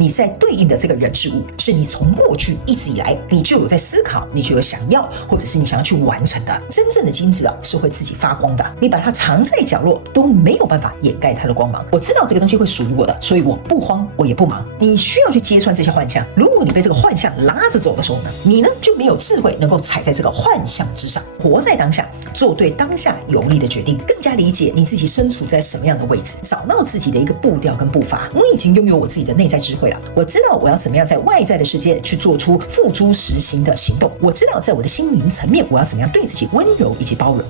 你在对应的这个人事物，是你从过去一直以来你就有在思考，你就有想要，或者是你想要去完成的。真正的金子啊，是会自己发光的，你把它藏在角落都没有办法掩盖它的光芒。我知道这个东西会属于我的，所以我不慌，我也不忙。你需要去揭穿这些幻象。如果你被这个幻象拉着走的时候呢，你呢就没有智慧能够踩在这个幻象之上，活在当下，做对当下有利的决定，更加理解你自己身处在什么样的位置，找到自己的一个步调跟步伐。我已经拥有我自己的内在智慧了，我知道我要怎么样在外在的世界去做出付诸实行的行动，我知道在我的心灵层面我要怎么样对自己温柔以及包容。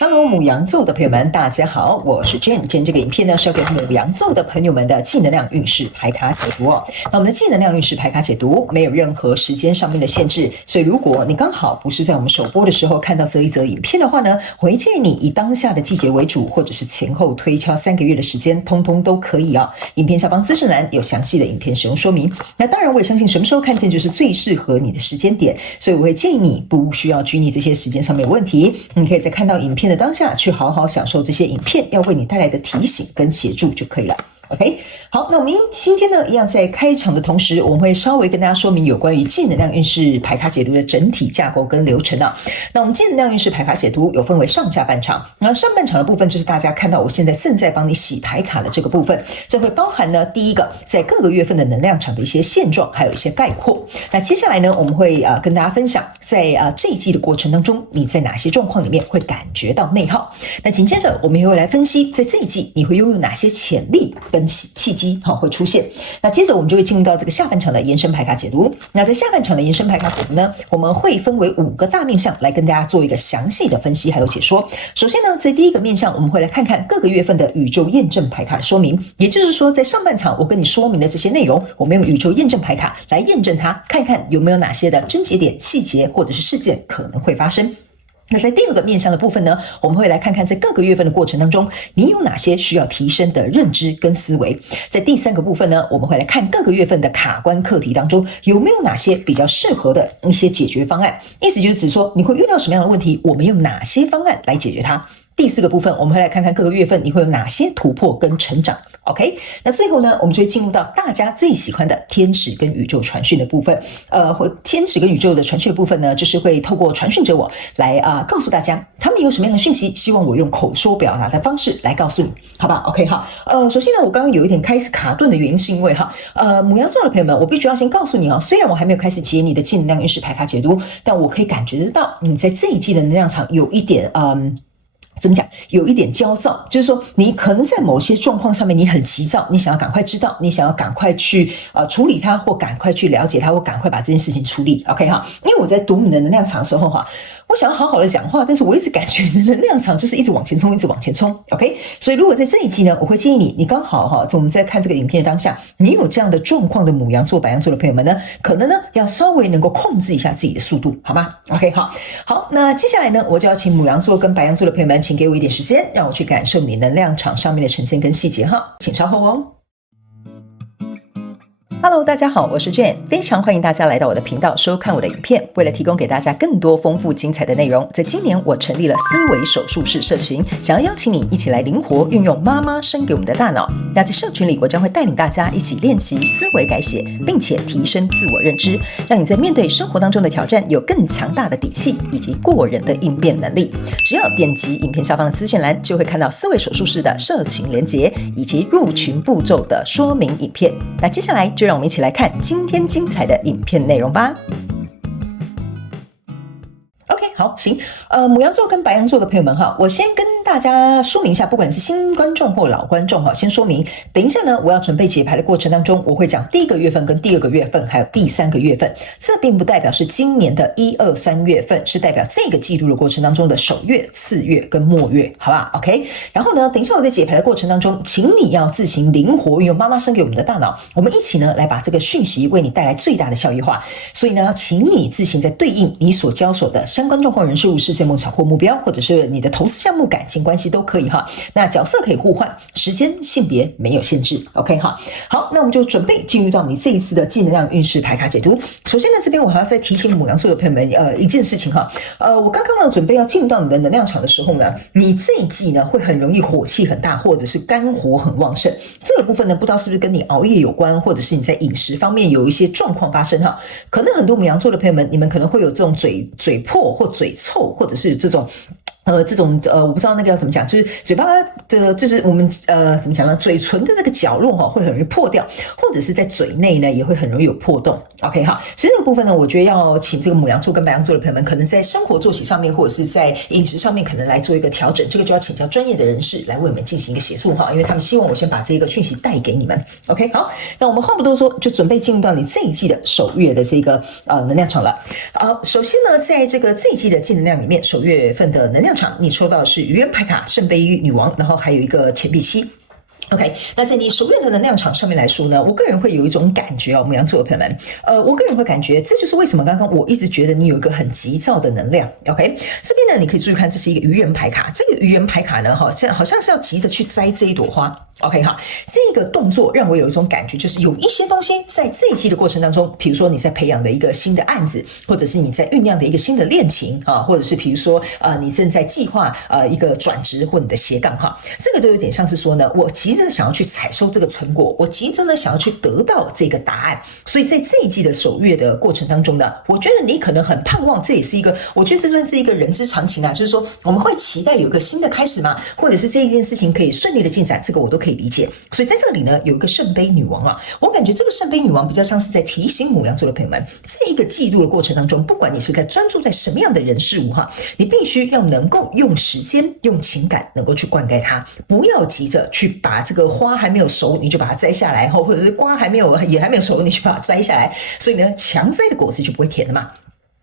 Hello， 牡羊座的朋友们，大家好，我是 Jane。今天这个影片呢是要给牡羊座的朋友们的正能量运势牌卡解读哦。那我们的正能量运势牌卡解读没有任何时间上面的限制，所以如果你刚好不是在我们首播的时候看到这一则影片的话呢，我会建议你以当下的季节为主，或者是前后推敲3个月的时间，通通都可以啊。影片下方资讯栏有详细的影片使用说明。那当然，我也相信什么时候看见就是最适合你的时间点，所以我会建议你不需要拘泥这些时间上面的问题，你可以在看到影片的当下去好好享受这些影片要为你带来的提醒跟协助就可以了。OK， 好，那我们今天呢，一样在开场的同时，我们会稍微跟大家说明有关于正能量运势牌卡解读的整体架构跟流程啊。那我们正能量运势牌卡解读有分为上下半场，那上半场的部分就是大家看到我现在正在帮你洗牌卡的这个部分，这会包含呢第一个在各个月份的能量场的一些现状，还有一些概括。那接下来呢，我们会跟大家分享在这一季的过程当中，你在哪些状况里面会感觉到内耗。那紧接着我们也会来分析在这一季你会拥有哪些潜力跟契机会出现。那接着我们就会进入到这个下半场的延伸牌卡解读。那在下半场的延伸牌卡解读呢，我们会分为5个大面向来跟大家做一个详细的分析还有解说。首先呢，在第一个面向，我们会来看看各个月份的宇宙验证牌卡的说明，也就是说在上半场我跟你说明的这些内容，我们用宇宙验证牌卡来验证它，看看有没有哪些的症结点、细节或者是事件可能会发生。那在第2个面向的部分呢，我们会来看看在各个月份的过程当中，你有哪些需要提升的认知跟思维。在第3个部分呢，我们会来看各个月份的卡关课题当中，有没有哪些比较适合的一些解决方案。意思就是指说你会遇到什么样的问题，我们用哪些方案来解决它。第4个部分，我们会来看看各个月份你会有哪些突破跟成长。OK， 那最后呢，我们就会进入到大家最喜欢的天使跟宇宙传讯的部分。天使跟宇宙的传讯的部分呢，就是会透过传讯者我来告诉大家他们有什么样的讯息，希望我用口说表达的方式来告诉你，好吧 ？OK 哈。首先呢，我刚刚有一点开始卡顿的原因是因为牡羊座的朋友们，我必须要先告诉你虽然我还没有开始解你的正能量运势牌卡解读，但我可以感觉得到你在这一季的能量场有一点怎么讲？有一点焦躁，就是说你可能在某些状况上面你很急躁，你想要赶快知道，你想要赶快去处理它，或赶快去了解它，或赶快把这件事情处理。OK 哈，因为我在读你的能量场的时候我想要好好的讲话，但是我一直感觉你的能量场就是一直往前冲，一直往前冲。OK， 所以如果在这一集呢，我会建议你刚好我们在看这个影片的当下，你有这样的状况的牡羊座、白羊座的朋友们呢，可能呢要稍微能够控制一下自己的速度，好吗 ？OK， 好，那接下来呢，我就要请牡羊座跟白羊座的朋友们，请给我一点时间，让我去感受你能量场上面的呈现跟细节请稍后哦。Hello， 大家好，我是 Jane， 非常欢迎大家来到我的频道收看我的影片。为了提供给大家更多丰富精彩的内容，在今年我成立了思维手术室社群，想要邀请你一起来灵活运用妈妈生给我们的大脑。那在社群里，我将会带领大家一起练习思维改写，并且提升自我认知，让你在面对生活当中的挑战有更强大的底气以及过人的应变能力。只要点击影片下方的资讯栏，就会看到思维手术室的社群连结以及入群步骤的说明影片。那接下来就让我们一起来看今天精彩的影片内容吧。OK， 好，行，牡羊座跟白羊座的朋友们我先跟大家说明一下，不管是新观众或老观众先说明，等一下呢，我要准备解牌的过程当中，我会讲第1个月份跟第2个月份，还有第3个月份，这并不代表是今年的1、2、3月份，是代表这个季度的过程当中的首月、次月跟末月，好吧 ？OK， 然后呢，等一下我在解牌的过程当中，请你要自行灵活运用妈妈生给我们的大脑，我们一起呢来把这个讯息为你带来最大的效益化。所以呢，请你自行在对应你所交手的相关状况、人事物、事件、梦想或目标，或者是你的投资项目、感情关系都可以哈。那角色可以互换，时间、性别没有限制。OK 哈，好，那我们就准备进入到你这一次的正能量运势牌卡解读。首先呢，这边我还要再提醒牡羊座的朋友们一件事情哈，我刚刚呢准备要进入到你的能量场的时候呢，你这一季呢会很容易火气很大，或者是肝火很旺盛。这个部分呢，不知道是不是跟你熬夜有关，或者是你在饮食方面有一些状况发生哈。可能很多牡羊座的朋友们，你们可能会有这种嘴破或嘴臭，或者是这种我不知道那个要怎么讲，就是嘴巴的，就是我们怎么讲呢？嘴唇的这个角落哈，会很容易破掉，或者是在嘴内呢，也会很容易有破洞。OK 哈，所以这个部分呢，我觉得要请这个牡羊座跟白羊座的朋友们，可能在生活作息上面，或者是在饮食上面，可能来做一个调整。这个就要请教专业的人士来为我们进行一个协助哈，因为他们希望我先把这个讯息带给你们。OK 好，那我们话不多说，就准备进入到你这一季的首月的这个能量场了。首先呢，在这一季的正能量里面，首月份的能量场，你抽到的是愚人牌卡、圣杯女王，然后还有一个钱币七。OK， 那在你首月的能量场上面来说呢，我个人会有一种感觉牡羊座的朋友们，我个人会感觉这就是为什么刚刚我一直觉得你有一个很急躁的能量。OK， 这边呢你可以注意看，这是一个愚人牌卡，这个愚人牌卡呢，好像是要急着去摘这一朵花。OK 哈，这个动作让我有一种感觉，就是有一些东西在这一季的过程当中，比如说你在培养的一个新的案子，或者是你在酝酿的一个新的恋情啊，或者是比如说你正在计划一个转职或你的斜杠哈，这个都有点像是说呢，我急着想要去采收这个成果，我急着呢想要去得到这个答案，所以在这一季的首月的过程当中呢，我觉得你可能很盼望，这也是一个，我觉得这算是一个人之常情啊，就是说我们会期待有一个新的开始嘛，或者是这一件事情可以顺利的进展，这个我都可以理解。所以在这里呢，有一个圣杯女王啊，我感觉这个圣杯女王比较像是在提醒牡羊座的朋友们，这一个季度的过程当中，不管你是在专注在什么样的人事物哈，你必须要能够用时间、用情感能够去灌溉它，不要急着去把这个花还没有熟你就把它摘下来，或者是瓜也还没有熟你就把它摘下来，所以呢，强摘的果子就不会甜了嘛。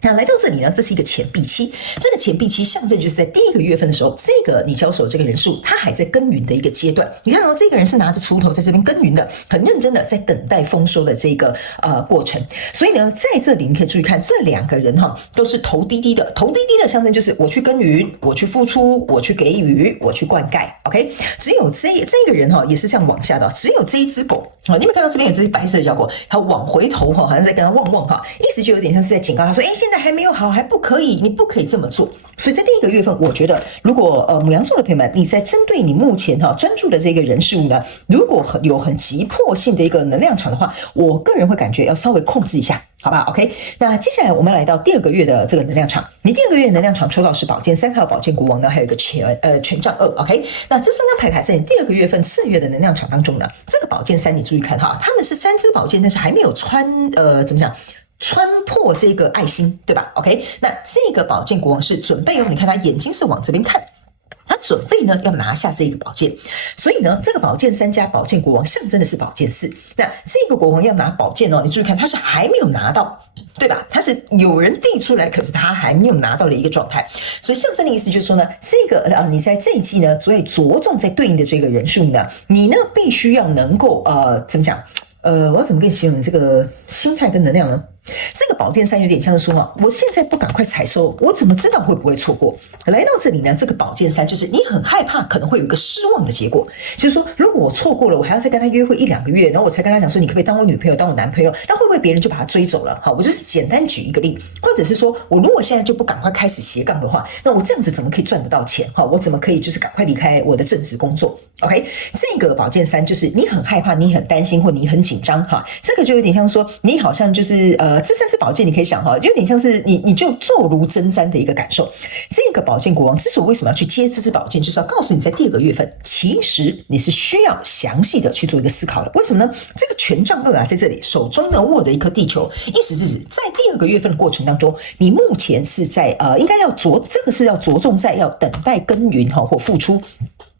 那来到这里呢，这是一个钱币七，这个钱币七象征就是在第一个月份的时候，这个你交手这个人数，他还在耕耘的一个阶段。你看到这个人是拿着锄头在这边耕耘的，很认真的在等待丰收的这个过程。所以呢，在这里你可以注意看，这两个人哈都是头低低的，头低低的象征就是我去耕耘，我去付出，我去给予，我去灌溉。OK， 只有这个人哈也是这样往下的，只有这一只狗啊，你有没有看到这边有只白色的小狗，它往回头哈，好像在跟它汪汪哈，意思就有点像是在警告他说，现在还没有好，还不可以，你不可以这么做。所以在第一个月份，我觉得如果牡羊座的朋友们，你在针对你目前专注的这个人事物呢，如果有很急迫性的一个能量场的话，我个人会感觉要稍微控制一下。好吧 ，OK， 那接下来我们来到第二个月的这个能量场。你第二个月能量场抽到是宝剑三，还有宝剑国王呢，还有一个权杖二 ，OK。那这三张牌卡在你第二个月份次月的能量场当中呢，这个宝剑三你注意看哈，他们是三支宝剑，但是还没有怎么讲？穿破这个爱心，对吧 ？OK， 那这个宝剑国王是准备你看他眼睛是往这边看。他准备呢要拿下这个宝剑，所以呢，这个宝剑三加宝剑国王象征的是宝剑四。那这个国王要拿宝剑你注意看，他是还没有拿到，对吧？他是有人递出来，可是他还没有拿到的一个状态。所以象征的意思就是说呢，这个你在这一季呢，所以着重在对应的这个人数呢，你呢必须要能够怎么讲？我要怎么跟你形容这个心态跟能量呢？这个宝剑三有点像是说我现在不赶快采收，我怎么知道会不会错过？来到这里呢，这个宝剑三就是你很害怕可能会有一个失望的结果，就是说如果我错过了，我还要再跟他约会1-2个月，然后我才跟他讲说你可不可以当我女朋友，当我男朋友，那会不会别人就把他追走了？好，我就是简单举一个例，或者是说我如果现在就不赶快开始斜杠的话，那我这样子怎么可以赚得到钱？好，我怎么可以就是赶快离开我的正职工作 ？OK， 这个宝剑三就是你很害怕，你很担心，或你很紧张哈，这个就有点像说你好像就是这三支宝剑你可以想有点像是你就坐如针毡的一个感受。这个宝剑国王之所以为什么要去接这支宝剑，就是要告诉你在第二个月份，其实你是需要详细的去做一个思考的。为什么呢？这个权杖二在这里手中呢握着一颗地球，意思是指在第二个月份的过程当中，你目前是在应该要这个是要着重在要等待耕耘或付出。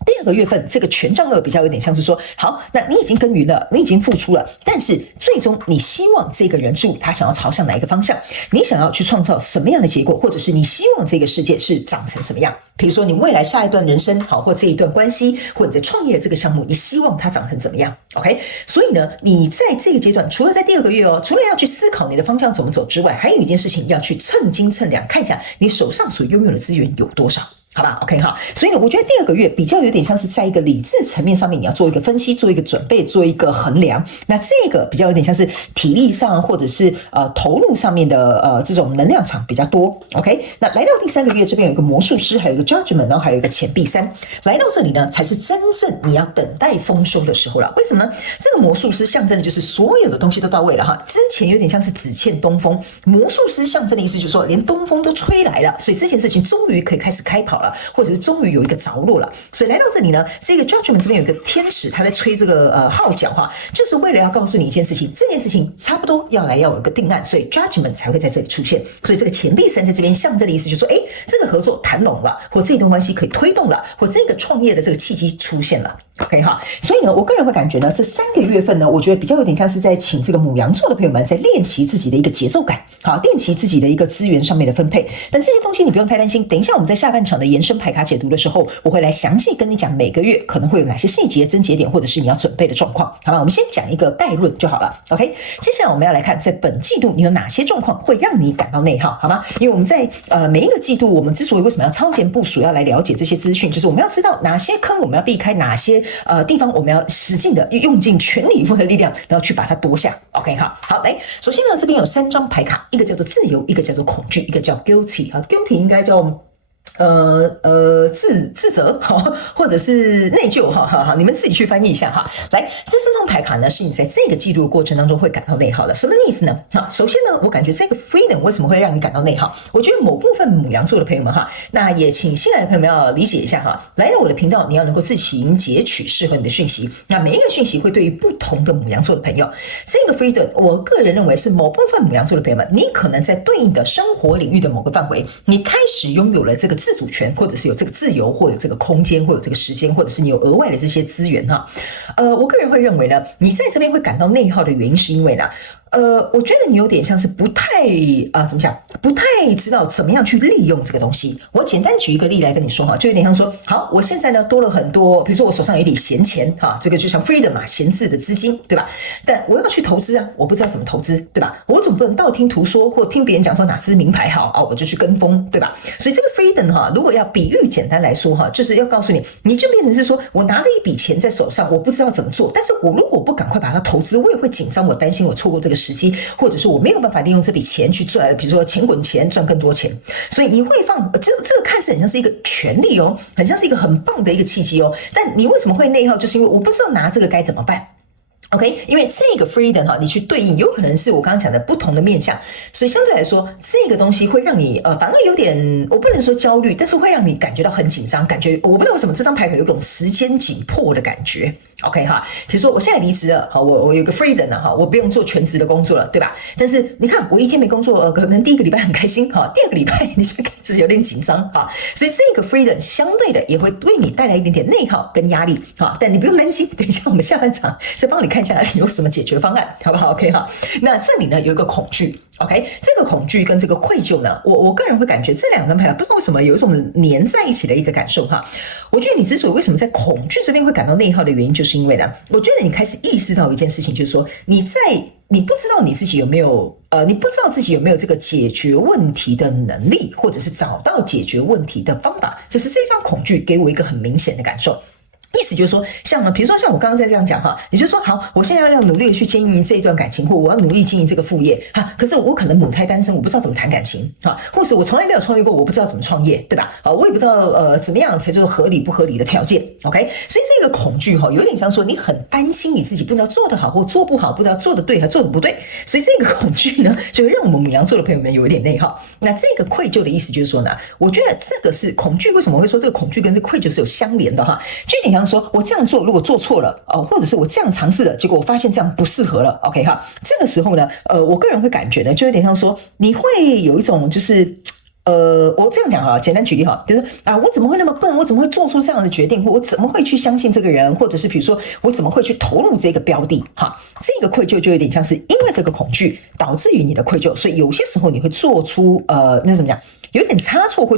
第二个月份，这个权杖二比较有点像是说，好，那你已经耕耘了，你已经付出了，但是最终你希望这个人事物他想要朝向哪一个方向？你想要去创造什么样的结果，或者是你希望这个世界是长成什么样？比如说你未来下一段人生，好，或这一段关系，或者在创业的这个项目，你希望它长成怎么样 ？OK， 所以呢，你在这个阶段，除了在第二个月除了要去思考你的方向怎么走之外，还有一件事情要去称斤称两，看一下你手上所拥有的资源有多少。好吧 ，OK 哈，所以呢，我觉得第二个月比较有点像是在一个理智层面上面，你要做一个分析，做一个准备，做一个衡量。那这个比较有点像是体力上或者是投入上面的这种能量场比较多。OK， 那来到第三个月这边有一个魔术师，还有一个 judgment， 然后还有一个钱币3，来到这里呢才是真正你要等待丰收的时候了。为什么呢？这个魔术师象征的就是所有的东西都到位了哈，之前有点像是只欠东风，魔术师象征的意思就是说连东风都吹来了，所以这件事情终于可以开始开跑了，或者是终于有一个着落了。所以来到这里呢，这个 judgment 这边有一个天使，他在吹这个号角哈，就是为了要告诉你一件事情，这件事情差不多要有一个定案，所以 judgment 才会在这里出现。所以这个钱币3在这边象征的意思就是说，这个合作谈拢了，或这段关系可以推动了，或这个创业的这个契机出现了。OK 哈，所以呢，我个人会感觉呢，这3个月份呢，我觉得比较有点像是在请这个牡羊座的朋友们在练习自己的一个节奏感，好，练习自己的一个资源上面的分配。但这些东西你不用太担心，等一下我们在下半场的延伸牌卡解读的时候，我会来详细跟你讲每个月可能会有哪些细节、症结点，或者是你要准备的状况，好吧？我们先讲一个概论就好了。OK， 接下来我们要来看在本季度你有哪些状况会让你感到内耗，好吗？因为我们在每一个季度，我们之所以为什么要超前部署，要来了解这些资讯，就是我们要知道哪些坑我们要避开，哪些地方我们要使劲的用尽全力以赴的力量，然后去把它夺下。OK， 好，来，首先呢，这边有3张牌卡，一个叫做自由，一个叫做恐惧，一个叫 guilty。guilty 应该叫自责或者是内疚哈，你们自己去翻译一下哈。来，这3张牌卡呢，是你在这个记录的过程当中会感到内耗的。什么意思呢？首先呢，我感觉这个 freedom 为什么会让你感到内耗？我觉得某部分牡羊座的朋友们哈，那也请新来的朋友们要理解一下哈。来到我的频道，你要能够自行截取适合你的讯息。那每一个讯息会对于不同的牡羊座的朋友，这个 freedom 我个人认为是某部分牡羊座的朋友们，你可能在对应的生活领域的某个范围，你开始拥有了这个自主权，或者是有这个自由，或有这个空间，或有这个时间，或者是你有额外的这些资源哈。我个人会认为呢，你在这边会感到内耗的原因是因为呢，我觉得你有点像是不太怎么讲，不太知道怎么样去利用这个东西。我简单举一个例来跟你说哈，就有点像说，好，我现在呢多了很多，比如说我手上有一笔闲钱哈，这个就像 freedom 嘛，闲置的资金，对吧？但我要去投资啊，我不知道怎么投资，对吧？我总不能道听途说或听别人讲说哪支名牌好啊，我就去跟风，对吧？所以这个 freedom 哈，如果要比喻简单来说哈，就是要告诉你，你就变成是说我拿了一笔钱在手上，我不知道怎么做，但是我如果不赶快把它投资，我也会紧张，我担心我错过这个时机，或者是我没有办法利用这笔钱去赚，比如说钱滚钱赚更多钱。所以你会放这个看似很像是一个权利哦，很像是一个很棒的一个契机哦，但你为什么会内耗？就是因为我不知道拿这个该怎么办。OK， 因为这个 freedom 哈，你去对应有可能是我刚刚讲的不同的面向，所以相对来说，这个东西会让你反而有点，我不能说焦虑，但是会让你感觉到很紧张，感觉我不知道为什么这张牌有一种时间紧迫的感觉。OK 哈，比如说我现在离职了，好，我有个 freedom 了哈，我不用做全职的工作了，对吧？但是你看，我一天没工作，可能第一个礼拜很开心哈，第二个礼拜你就开始有点紧张哈，所以这个 freedom 相对的也会对你带来一点点内耗跟压力哈，但你不用担心，等一下我们下半场再帮你看一下有什么解决方案，好不好 ？OK 哈，那这里呢有一个恐惧。OK， 这个恐惧跟这个愧疚呢，我个人会感觉这2张牌不知道为什么有一种粘在一起的一个感受哈。我觉得你之所以为什么在恐惧这边会感到内耗的原因，就是因为呢，我觉得你开始意识到一件事情，就是说你不知道你自己有没有你不知道自己有没有这个解决问题的能力，或者是找到解决问题的方法，这是这张恐惧给我一个很明显的感受。意思就是说，比如说像我刚刚在这样讲哈，你就说好，我现在要努力的去经营这一段感情，或我要努力经营这个副业哈。可是我可能母胎单身，我不知道怎么谈感情哈，或是我从来没有创业过，我不知道怎么创业，对吧？我也不知道怎么样才就是合理不合理的条件。OK， 所以这个恐惧哈，有点像说你很担心你自己不知道做得好或做不好，不知道做得对还做得不对，所以这个恐惧呢，就会让我们牡羊座的朋友们有一点内耗。那这个愧疚的意思就是说呢，我觉得这个是恐惧，为什么会说这个恐惧跟这个愧疚是有相连的哈？就有点像说我这样做如果做错了或者是我这样尝试了，结果我发现这样不适合了 ，OK 哈，这个时候呢，我个人会感觉呢，就有点像说你会有一种就是我这样讲哈，简单举例哈，就是我怎么会那么笨？我怎么会做出这样的决定？或我怎么会去相信这个人？或者是比如说我怎么会去投入这个标的？哈，这个愧疚就有点像是因为这个恐惧导致于你的愧疚，所以有些时候你会做出那怎么讲？有点差错，会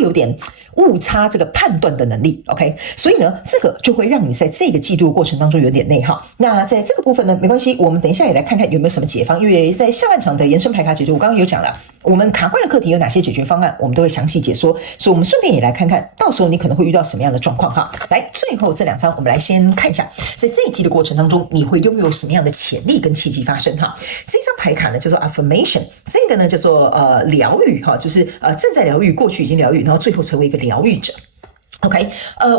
有点误差这个判断的能力 ，OK， 所以呢，这个就会让你在这个季度的过程当中有点内耗。那在这个部分呢，没关系，我们等一下也来看看有没有什么解方，因为在下半场的延伸牌卡解读，我刚刚有讲了，我们卡关的课题有哪些解决方案，我们都会详细解说，所以我们顺便也来看看，到时候你可能会遇到什么样的状况哈。来，最后这2张我们来先看一下，在这一季的过程当中，你会拥有什么样的潜力跟契机发生哈。这张牌卡呢叫做 affirmation， 这个呢叫做疗愈哈，就是正在疗愈，过去已经疗愈，然后最后成为一个疗愈者。OK，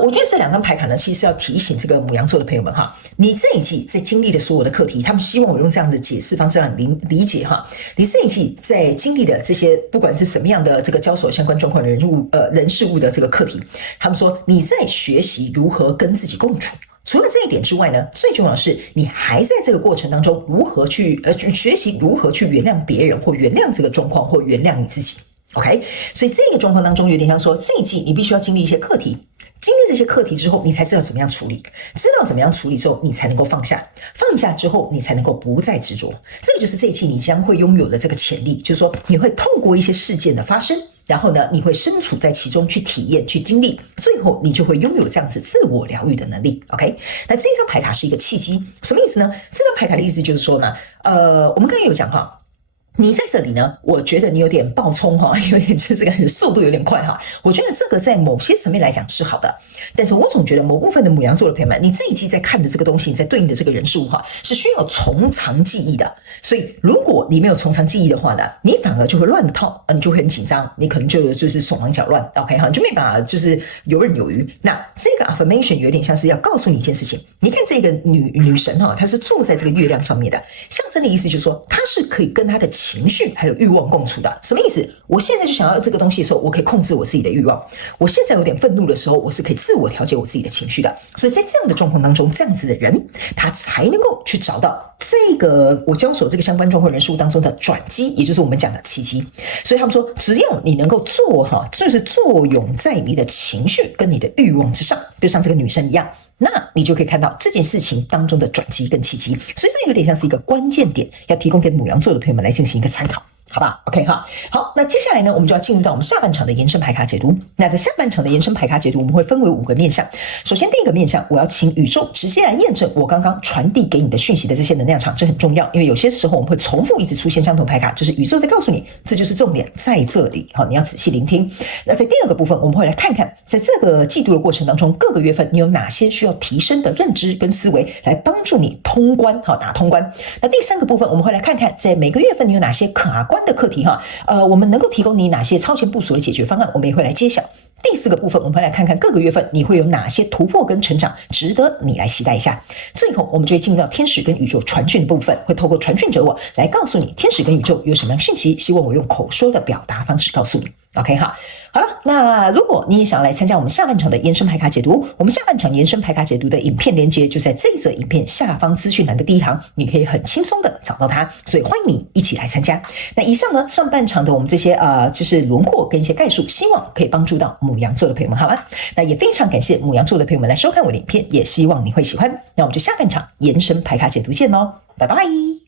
我觉得这2张牌卡呢，其实要提醒这个牡羊座的朋友们哈，你这一季在经历的所有的课题，他们希望我用这样的解释方式让你理解哈。你这一季在经历的这些，不管是什么样的这个交手相关状况的人事物的这个课题，他们说你在学习如何跟自己共处。除了这一点之外呢，最重要的是你还在这个过程当中如何去学习如何去原谅别人，或原谅这个状况，或原谅你自己。OK， 所以这个状况当中有点像说，这一季你必须要经历一些课题，经历这些课题之后，你才知道怎么样处理，知道怎么样处理之后，你才能够放下，放下之后，你才能够不再执着。这个就是这一季你将会拥有的这个潜力，就是说你会透过一些事件的发生，然后呢，你会身处在其中去体验、去经历，最后你就会拥有这样子自我疗愈的能力。OK， 那这张牌卡是一个契机，什么意思呢？这张牌卡的意思就是说呢，我们刚刚有讲哈。你在这里呢，我觉得你有点暴冲哈，有点就是个速度有点快哈。我觉得这个在某些层面来讲是好的，但是我总觉得某部分的牡羊座的朋友们，你这一季在看的这个东西，你在对应的这个人事物哈，是需要从长计议的。所以如果你没有从长计议的话呢，你反而就会乱套，你就会很紧张，你可能就是手忙脚乱 ，OK 哈，你就没办法就是游刃有余。那这个 affirmation 有点像是要告诉你一件事情，你看这个女神哈，她是坐在这个月亮上面的，象征的意思就是说，她是可以跟她的情绪还有欲望共处的。什么意思？我现在就想要这个东西的时候，我可以控制我自己的欲望；我现在有点愤怒的时候，我是可以自我调节我自己的情绪的。所以在这样的状况当中，这样子的人，他才能够去找到这个我交手这个相关状况人事物当中的转机，也就是我们讲的契机。所以他们说，只要你能够就是作用在你的情绪跟你的欲望之上，就像这个女生一样，那你就可以看到这件事情当中的转机跟契机。所以这有点像是一个关键点，要提供给牡羊座的朋友们来进行一个参考。好吧 ，OK 哈，好，那接下来呢，我们就要进入到我们下半场的延伸牌卡解读。那在下半场的延伸牌卡解读，我们会分为5个面向。首先，第一个面向，我要请宇宙直接来验证我刚刚传递给你的讯息的这些能量场，这很重要，因为有些时候我们会重复一直出现相同牌卡，就是宇宙在告诉你，这就是重点在这里，好，你要仔细聆听。那在第2个部分，我们会来看看，在这个季度的过程当中，各个月份你有哪些需要提升的认知跟思维，来帮助你通关，好，打通关。那第3个部分，我们会来看看，在每个月份你有哪些卡关的课题哈，我们能够提供你哪些超前部署的解决方案，我们也会来揭晓。第4个部分，我们会来看看各个月份你会有哪些突破跟成长，值得你来期待一下。最后，我们就会进入到天使跟宇宙传讯的部分，会透过传讯者我来告诉你天使跟宇宙有什么样的讯息，希望我用口说的表达方式告诉你。OK 哈，好了，那如果你也想来参加我们下半场的延伸牌卡解读，我们下半场延伸牌卡解读的影片连结就在这一则影片下方资讯栏的第一行，你可以很轻松的找到它，所以欢迎你一起来参加。那以上呢，上半场的我们这些就是轮廓跟一些概述，希望可以帮助到牡羊座的朋友们，好吗？那也非常感谢牡羊座的朋友们来收看我的影片，也希望你会喜欢。那我们就下半场延伸牌卡解读见喽，拜拜。